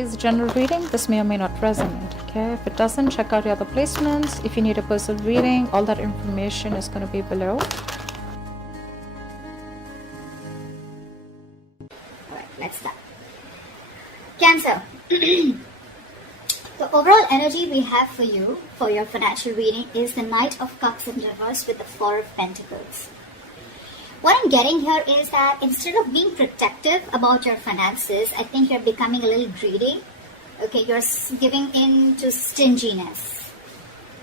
is a general reading. This may or may not resonate. Okay, if it doesn't, check out your other placements. If you need a personal reading, all that information is going to be below. Alright, let's start. Cancer. The overall energy we have for you, for your financial reading, is the Knight of Cups in reverse with the Four of Pentacles. What I'm getting here is that instead of being protective about your finances, I think you're becoming a little greedy. Okay, you're giving in to stinginess.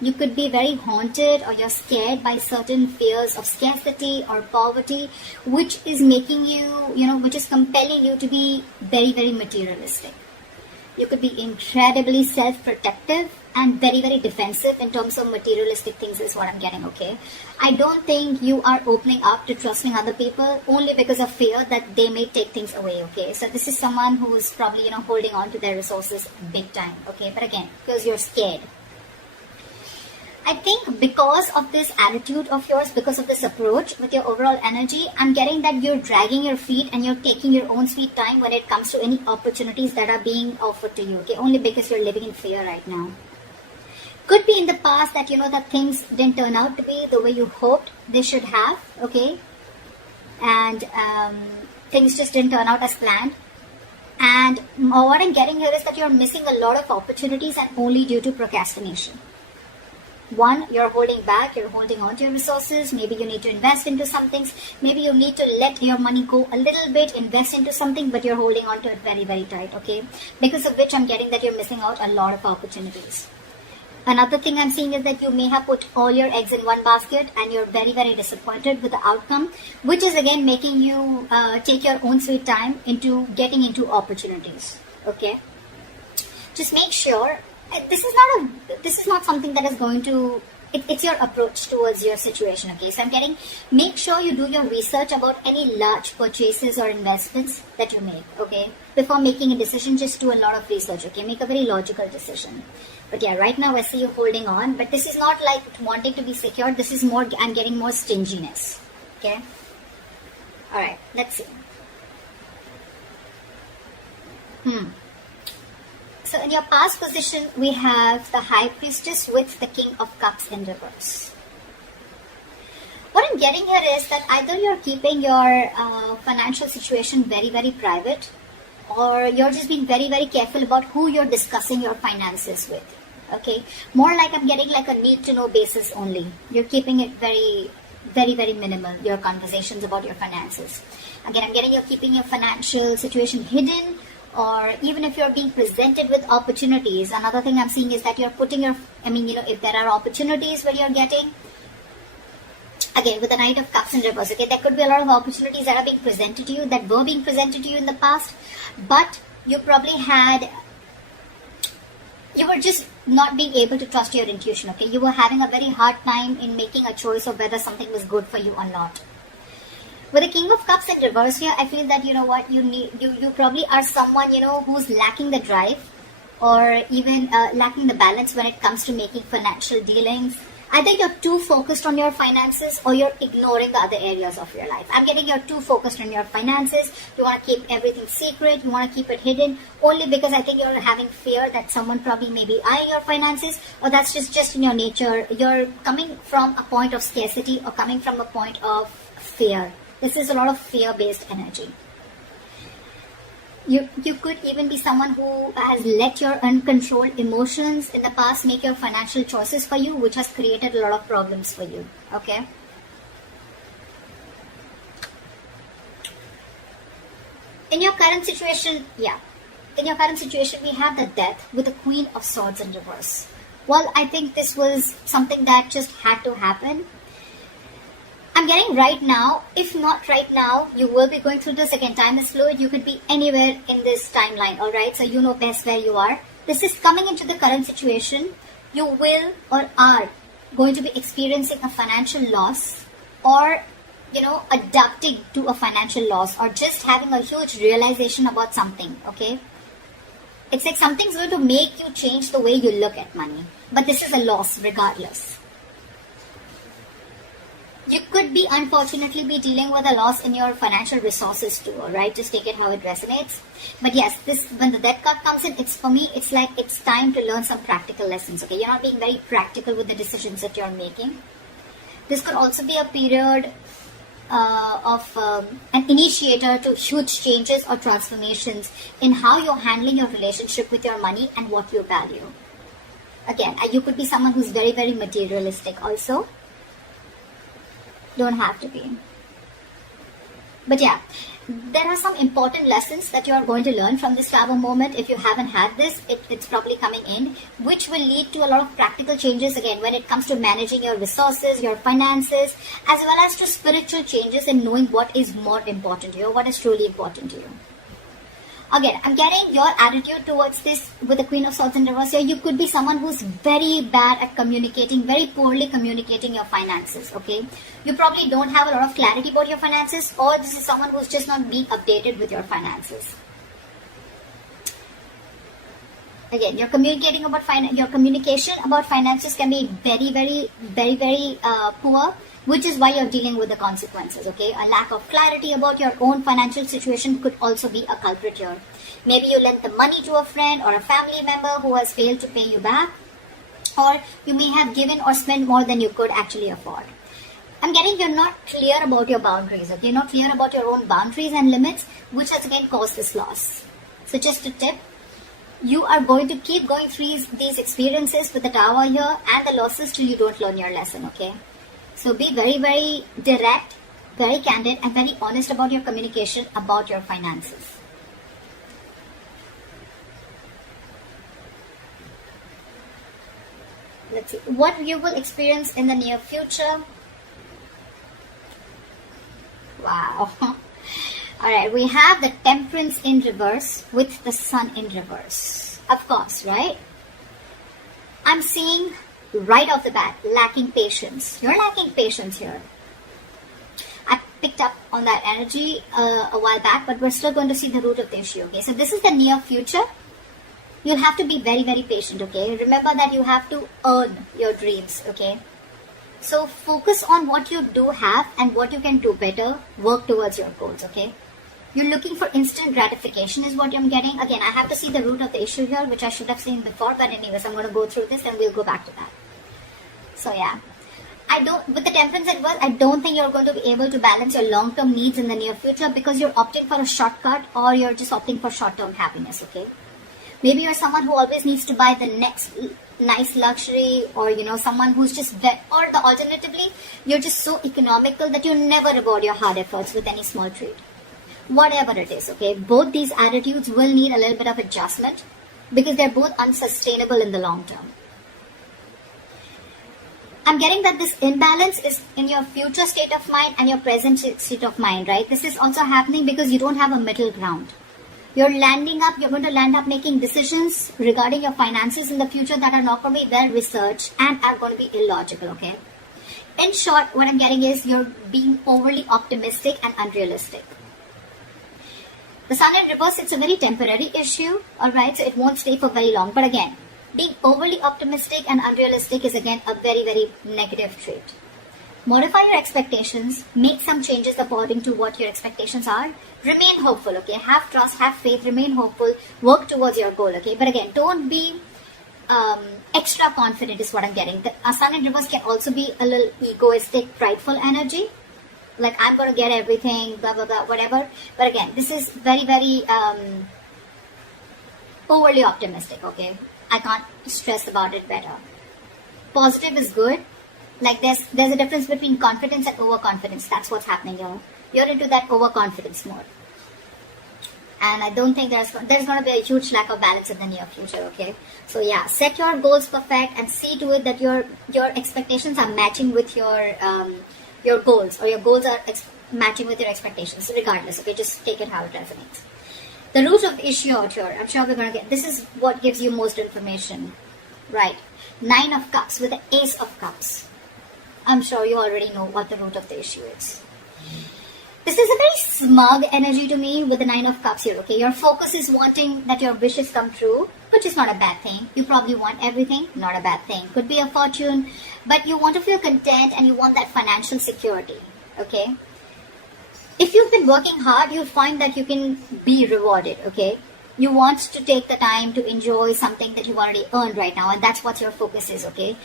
You could be very haunted, or you're scared by certain fears of scarcity or poverty, which is making you, which is compelling you to be very, very materialistic. You could be incredibly self-protective and very, very defensive in terms of materialistic things is what I'm getting, okay? I don't think you are opening up to trusting other people only because of fear that they may take things away, okay? So this is someone who is probably, holding on to their resources big time, okay? But again, because you're scared. I think because of this attitude of yours, because of this approach with your overall energy, I'm getting that you're dragging your feet and you're taking your own sweet time when it comes to any opportunities that are being offered to you, okay? Only because you're living in fear right now. Could be in the past that, that things didn't turn out to be the way you hoped they should have, okay? And things just didn't turn out as planned. And what I'm getting here is that you're missing a lot of opportunities and only due to procrastination. One, you're holding back, you're holding on to your resources. Maybe you need to invest into some things. Maybe you need to let your money go a little bit, invest into something, but you're holding on to it very, very tight, okay? Because of which I'm getting that you're missing out a lot of opportunities. Another thing I'm seeing is that you may have put all your eggs in one basket and you're very, very disappointed with the outcome, which is again making you take your own sweet time into getting into opportunities, okay? Just make sure this is not something that is going to, it's your approach towards your situation, okay? So I'm getting, make sure you do your research about any large purchases or investments that you make, okay? Before making a decision, just do a lot of research, okay? Make a very logical decision. But yeah, right now I see you holding on, but this is not like wanting to be secure. This is more, I'm getting more stinginess, okay? Alright, let's see. So in your past position, we have the High Priestess with the King of Cups in reverse. What I'm getting here is that either you're keeping your financial situation very, very private, or you're just being very, very careful about who you're discussing your finances with, okay? More like I'm getting like a need-to-know basis only. You're keeping it very, very, very minimal, your conversations about your finances. Again, I'm getting you're keeping your financial situation hidden, or even if you're being presented with opportunities. Another thing I'm seeing is that you're putting your, if there are opportunities where you're getting, again, with the Knight of Cups in reverse, okay, there could be a lot of opportunities that are being presented to you, that were being presented to you in the past, but you probably you were just not being able to trust your intuition, okay? You were having a very hard time in making a choice of whether something was good for you or not. With the King of Cups in reverse here, I feel that, you probably are someone, who's lacking the drive, or even lacking the balance when it comes to making financial dealings. Either you're too focused on your finances or you're ignoring the other areas of your life. I'm getting you're too focused on your finances. You want to keep everything secret. You want to keep it hidden only because I think you're having fear that someone probably may be eyeing your finances, or that's just in your nature. You're coming from a point of scarcity or coming from a point of fear. This is a lot of fear-based energy. You could even be someone who has let your uncontrolled emotions in the past make your financial choices for you, which has created a lot of problems for you, okay? In your current situation, we have the Death with the Queen of Swords in reverse. Well, I think this was something that just had to happen. I'm getting right now, if not right now, you will be going through this again. Time is fluid. You could be anywhere in this timeline, alright? So you know best where you are. This is coming into the current situation. You will or are going to be experiencing a financial loss, or, adapting to a financial loss, or just having a huge realization about something, okay? It's like something's going to make you change the way you look at money. But this is a loss regardless. You could could be, unfortunately, be dealing with a loss in your financial resources too, alright? Just take it how it resonates. But yes, when the death card comes in, it's for me, it's like it's time to learn some practical lessons, okay? You're not being very practical with the decisions that you're making. This could also be a period of an initiator to huge changes or transformations in how you're handling your relationship with your money and what you value. Again, you could be someone who's very, very materialistic also. Don't have to be. But yeah, there are some important lessons that you are going to learn from this travel moment. If you haven't had this, it's probably coming in, which will lead to a lot of practical changes again when it comes to managing your resources, your finances, as well as to spiritual changes in knowing what is more important to you, what is truly important to you. Again, I'm getting your attitude towards this with the Queen of Swords in reverse here. You could be someone who's very bad at communicating, very poorly communicating your finances, okay? You probably don't have a lot of clarity about your finances, or this is someone who's just not being updated with your finances. Again, your communication about finances can be very poor, which is why you're dealing with the consequences, okay? A lack of clarity about your own financial situation could also be a culprit here. Maybe you lent the money to a friend or a family member who has failed to pay you back, or you may have given or spent more than you could actually afford. I'm getting you're not clear about your boundaries, okay? You're not clear about your own boundaries and limits, which has again caused this loss. So just a tip, you are going to keep going through these experiences with the Tower here and the losses till you don't learn your lesson, okay? So be very, very direct, very candid, and very honest about your communication about your finances. Let's see what you will experience in the near future. Wow. Alright, we have the Temperance in reverse with the Sun in reverse. Of course, right? I'm seeing right off the bat, lacking patience. You're lacking patience here. I picked up on that energy a while back, but we're still going to see the root of the issue, okay? So this is the near future. You'll have to be very, very patient, okay? Remember that you have to earn your dreams, okay? So focus on what you do have and what you can do better. Work towards your goals, okay? You're looking for instant gratification is what I'm getting. Again, I have to see the root of the issue here, which I should have seen before. But anyways, I'm going to go through this and we'll go back to that. So yeah, with the Temperance in reverse, I don't think you're going to be able to balance your long-term needs in the near future because you're opting for a shortcut or you're just opting for short-term happiness, okay? Maybe you're someone who always needs to buy the next nice luxury, or someone who's just alternatively, you're just so economical that you never reward your hard efforts with any small treat. Whatever it is, okay? Both these attitudes will need a little bit of adjustment because they're both unsustainable in the long term. I'm getting that this imbalance is in your future state of mind and your present state of mind, right? This is also happening because you don't have a middle ground. You're going to land up making decisions regarding your finances in the future that are not going to be well researched and are going to be illogical, okay? In short, what I'm getting is you're being overly optimistic and unrealistic. The Sun in reverse, it's a very temporary issue, alright? So it won't stay for very long. But again, being overly optimistic and unrealistic is again a very, very negative trait. Modify your expectations, make some changes according to what your expectations are. Remain hopeful, okay? Have trust, have faith, remain hopeful, work towards your goal, okay? But again, don't be extra confident is what I'm getting. The Sun in reverse can also be a little egoistic, prideful energy. Like, I'm going to get everything, blah, blah, blah, whatever. But again, this is very, very overly optimistic, okay? I can't stress about it better. Positive is good. Like, there's a difference between confidence and overconfidence. That's what's happening here. You're into that overconfidence mode. And I don't think there's going to be a huge lack of balance in the near future, okay? So yeah, set your goals perfect and see to it that your expectations are matching with your goals, or your goals are matching with your expectations, regardless, okay? Just take it how it resonates. The root of the issue out here, I'm sure we're going to get, this is what gives you most information, right? 9 of Cups with the Ace of Cups. I'm sure you already know what the root of the issue is. This is a very smug energy to me with the 9 of Cups here, okay? Your focus is wanting that your wishes come true, which is not a bad thing. You probably want everything, not a bad thing. Could be a fortune, but you want to feel content and you want that financial security. okay? If you've been working hard, you'll find that you can be rewarded, okay? You want to take the time to enjoy something that you've already earned right now, and that's what your focus is, okay?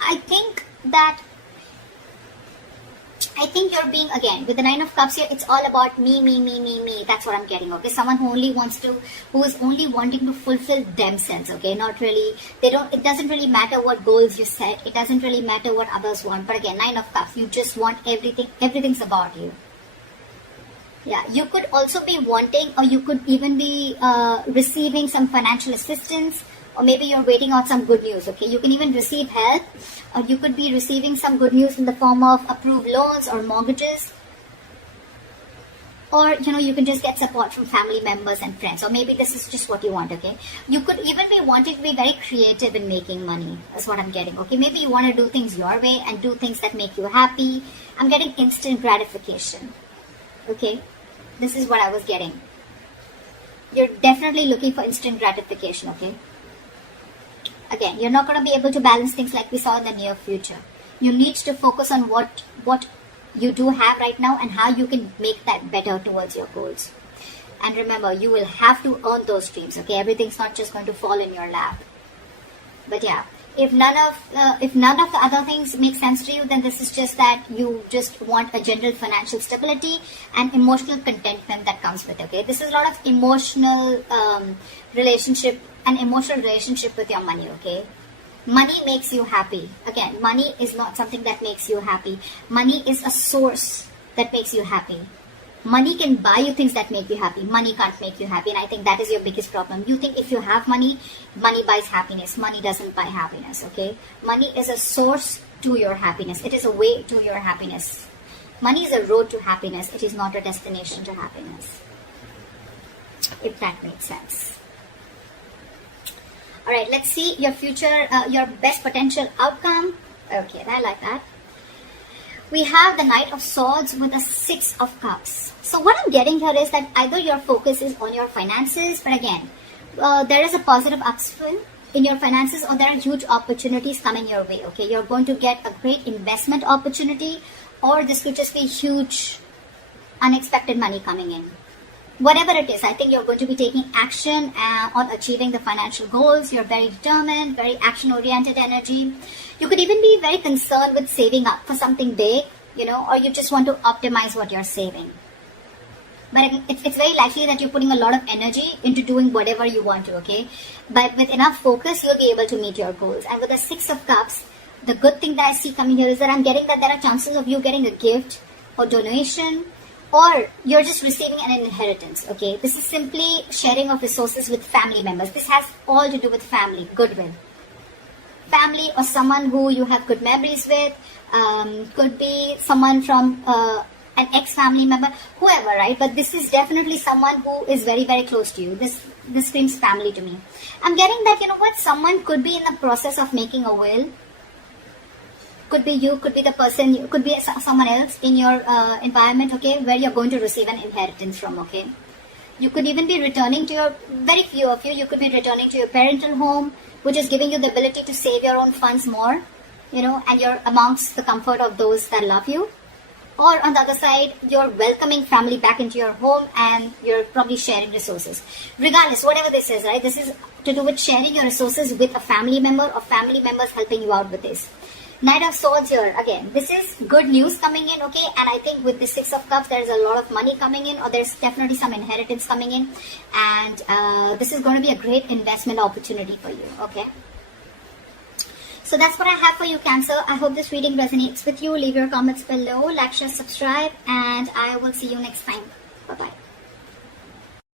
I think you're being, again, with the Nine of Cups here, it's all about me. That's what I'm getting, okay? Someone who is only wanting to fulfill themselves, okay? Not really, it doesn't really matter what goals you set. It doesn't really matter what others want. But again, Nine of Cups, you just want everything. Everything's about you. Yeah, you could also be wanting, or you could even be receiving some financial assistance, or maybe you're waiting on some good news, okay? You can even receive help, or you could be receiving some good news in the form of approved loans or mortgages. Or, you can just get support from family members and friends, or maybe this is just what you want, okay? You could even be wanting to be very creative in making money. That's what I'm getting, okay? Maybe you want to do things your way and do things that make you happy. I'm getting instant gratification, okay? This is what I was getting. You're definitely looking for instant gratification, okay? Again, you're not going to be able to balance things like we saw in the near future. You need to focus on what you do have right now and how you can make that better towards your goals. And remember, you will have to earn those dreams, okay? Everything's not just going to fall in your lap. But yeah, if none of the other things make sense to you, then this is just that you just want a general financial stability and emotional contentment that comes with it, okay? This is a lot of emotional relationship with your money, okay? Money makes you happy. Again, money is not something that makes you happy. Money is a source that makes you happy. Money can buy you things that make you happy. Money can't make you happy, and I think that is your biggest problem. You think if you have money, money buys happiness. Money doesn't buy happiness, okay? Money is a source to your happiness. It is a way to your happiness. Money is a road to happiness. It is not a destination to happiness. If that makes sense. Alright, let's see your future, your best potential outcome. Okay, I like that. We have the Knight of Swords with the Six of Cups. So what I'm getting here is that either your focus is on your finances, but again, there is a positive upswing in your finances, or there are huge opportunities coming your way, okay? You're going to get a great investment opportunity, or this could just be huge unexpected money coming in. Whatever it is, I think you're going to be taking action on achieving the financial goals. You're very determined, very action-oriented energy. You could even be very concerned with saving up for something big, or you just want to optimize what you're saving. But it's very likely that you're putting a lot of energy into doing whatever you want to, okay? But with enough focus, you'll be able to meet your goals. And with the Six of Cups, the good thing that I see coming here is that I'm getting that there are chances of you getting a gift or donation, or you're just receiving an inheritance, okay? This is simply sharing of resources with family members. This has all to do with family, goodwill. Family or someone who you have good memories with, could be someone from an ex-family member, whoever, right? But this is definitely someone who is very, very close to you. This screams family to me. I'm getting that, someone could be in the process of making a will. Could be you, could be the person, could be someone else in your environment, okay, where you're going to receive an inheritance from, okay. You could even be returning to very few of you could be returning to your parental home, which is giving you the ability to save your own funds more, and you're amongst the comfort of those that love you. Or on the other side, you're welcoming family back into your home and you're probably sharing resources. Regardless, whatever this is, right, this is to do with sharing your resources with a family member or family members helping you out with this. Knight of Swords here, again, this is good news coming in, okay? And I think with the Six of Cups, there's a lot of money coming in, or there's definitely some inheritance coming in. And this is going to be a great investment opportunity for you, okay? So that's what I have for you, Cancer. I hope this reading resonates with you. Leave your comments below, like, share, subscribe, and I will see you next time. Bye-bye.